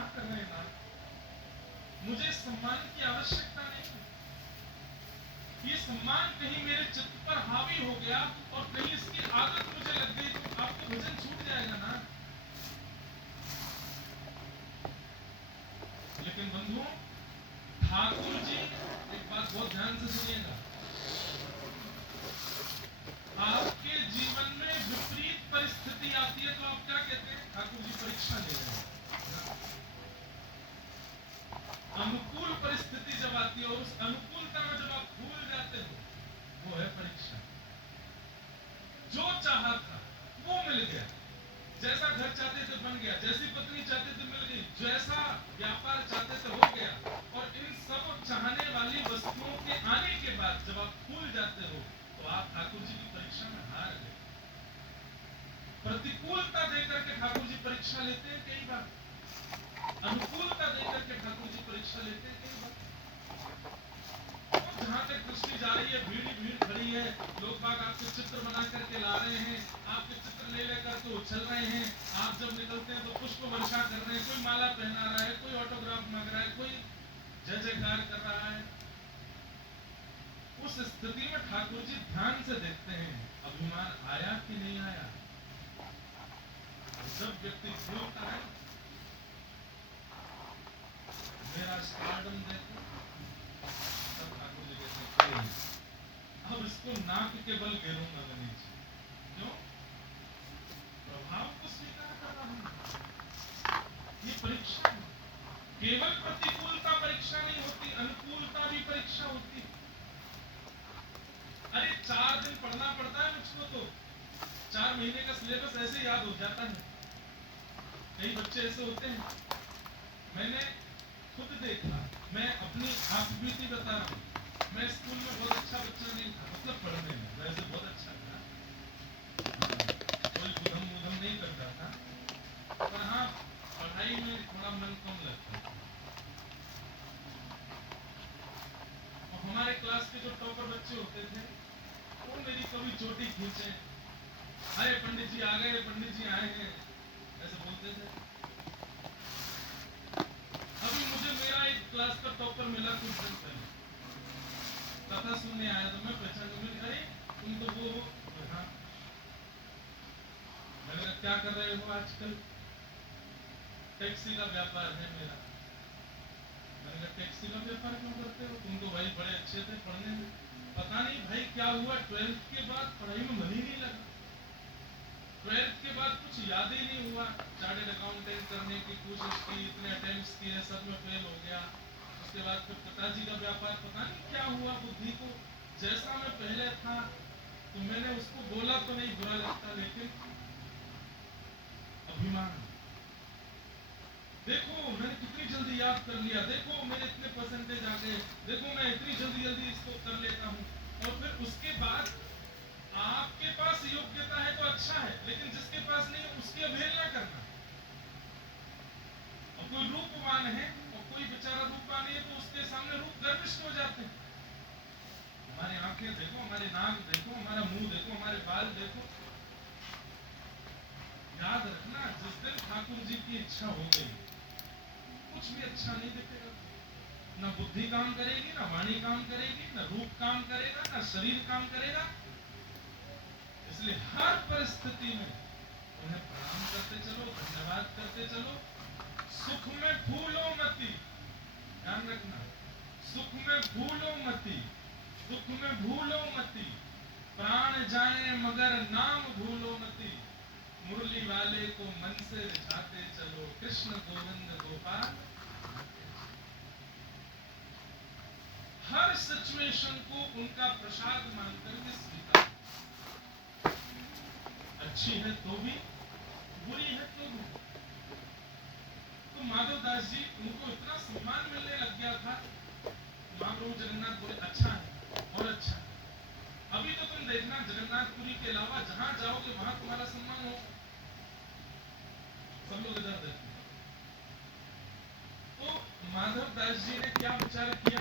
क्या कर रहे हैं आप? मुझे सम्मान की आवश्यकता नहीं है। ये सम्मान कहीं मेरे चित्त पर हावी हो गया और कहीं इसकी आदत मुझे लग गई तो आपको भजन छूट जाएगा ना। लेकिन बंधुओं, ठाकुर जी, एक बात बहुत ध्यान से सुनिएगा, आपके जीवन में विपरीत परिस्थिति आती है तो आप क्या कहते हैं? ठाकुर जी परीक्षा ले रहे हैं। अनुकूल परिस्थिति जब आती है, उस अनुकूलता में जब आप भूल जाते हो, वो है परीक्षा। जो चाहा था वो मिल गया, जैसा घर चाहते थे बन गया, जैसी पत्नी चाहते थे मिल गई, जैसा व्यापार चाहते थे हो गया। और इन सब चाहने वाली वस्तुओं के आने के बाद जब आप भूल जाते हो तो आप ठाकुर जी की परीक्षा में हार गए। प्रतिकूलता देकर के ठाकुर जी परीक्षा लेते हैं कई बार, अनुकूलता देकर के ठाकुर जी परीक्षा लेते हैं कई बार। जहां तक दृष्टि जा रही है, भीड़ ही भीड़ खड़ी है, लोग बाग आपके चित्र बना करके ला रहे हैं, आपके चित्र ले लेकर के उछल रहे हैं। आप जब निकलते हैं तो पुष्प वर्षा कर रहे हैं, कोई माला पहना रहा है, कोई ऑटोग्राफ मांग रहा है, कोई जय जयकार कर रहा है। उस स्थिति में ठाकुर जी ध्यान से देखते हैं अभिमान आया कि नहीं आया। जब व्यक्ति बोलता है मेरा स्टारडम देखो, तब ठाकुर जी कहते हैं अब इसको नाक के बल गिरूंगा गणेश। क्यों? प्रभाव को स्वीकार कर रहा हूं। ये परीक्षा है। केवल प्रतिकूलता परीक्षा नहीं होती, अनुकूलता भी परीक्षा होती है। अरे 4 दिन पढ़ना पड़ता है मुझको तो 4 महीने का सिलेबस ऐसे याद हो जाता है। कई बच्चे ऐसे होते हैं, मैंने खुद देखा, मैं अपनी आप बीती बता रहा हूँ। मैं स्कूल में बहुत अच्छा बच्चा नहीं था, मतलब पढ़ने में वैसे बहुत अच्छा था, कोई उधम उधम नहीं करता था, पर हाँ पढ़ाई में थोड़ा मन कम लगता था। और हमारे क्लास के जो टॉपर बच्चे होते थे वो मेरी कभी चोटी खींचे, अरे पंडित जी आ गए, पंडित जी आए हैं, ऐसे बोलते थे। अभी मुझे मेरा एक क्लास का टॉपर मिला कुछ दिन पहले, कथा सुनने आया तो मैं पहचान गया, अरे तुम तो वो हो। हाँ, मैंने कहा क्या कर रहे हो आजकल? टैक्सी का व्यापार है मेरा। मैंने कहा टैक्सी का व्यापार क्यों करते हो? तुम तो भाई बड़े अच्छे थे पढ़ने में। पता नहीं भाई क्या हुआ, 12th के बाद पढ़ाई में मन ही नहीं लगा। 12th के बाद कुछ याद ही नहीं हुआ। चार्टर्ड अकाउंटेंट करने की कोशिश की, इतने अटेम्प्ट्स किए, सब में फेल हो गया। उसके बाद फिर पिताजी का व्यापार, पता नहीं क्या हुआ बुद्धि को, जैसा मैं पहले था तो मैंने उसको बोला तो नहीं, बुरा लगता, लेकिन अभिमान, देखो मैंने कितनी जल्दी याद कर लिया, देखो मेरे इतने परसेंटेज आ गए, देखो मैं इतनी जल्दी जल्दी इसको कर लेता हूँ। और फिर उसके बाद आपके पास योग्यता है तो अच्छा है, लेकिन जिसके पास नहीं है उसकी अवहेलना करना। और कोई रूपवान है और कोई बेचारा रूपवान है तो उसके सामने रूप गर्विष्ठ हो जाते हैं। हमारी आंखें देखो, हमारे नाक देखो, हमारा मुंह देखो, हमारे बाल देखो। याद रखना, जिस दिन ठाकुर जी की इच्छा हो गई कुछ भी अच्छा नहीं दिखेगा। ना बुद्धि काम करेगी, ना वाणी काम करेगी, ना रूप काम करेगा, ना शरीर काम करेगा। इसलिए हर परिस्थिति में उन्हें प्रणाम करते चलो, धन्यवाद करते चलो। सुख में भूलो मती, ध्यान रखना, सुख में भूलो मती, दुख में भूलो मती, प्राण जाए मगर नाम भूलो मती, मुरली वाले को मन से रिझाते चलो, कृष्ण गोविंद गोपाल। हर सिचुएशन को उनका प्रसाद मानकर के स्वीकार, अच्छी है तो भी, बुरी है तो भी। तो माधव दास जी, उनको इतना सम्मान मिलने लग गया था, महाप्रभु जगन्नाथ बोले अच्छा है और अच्छा है। अभी तो तुम देखना जगन्नाथपुरी के अलावा जहां जाओगे वहां तुम्हारा सम्मान हो। सब लोग इधर देखो। तो माधव दास जी ने क्या विचार किया,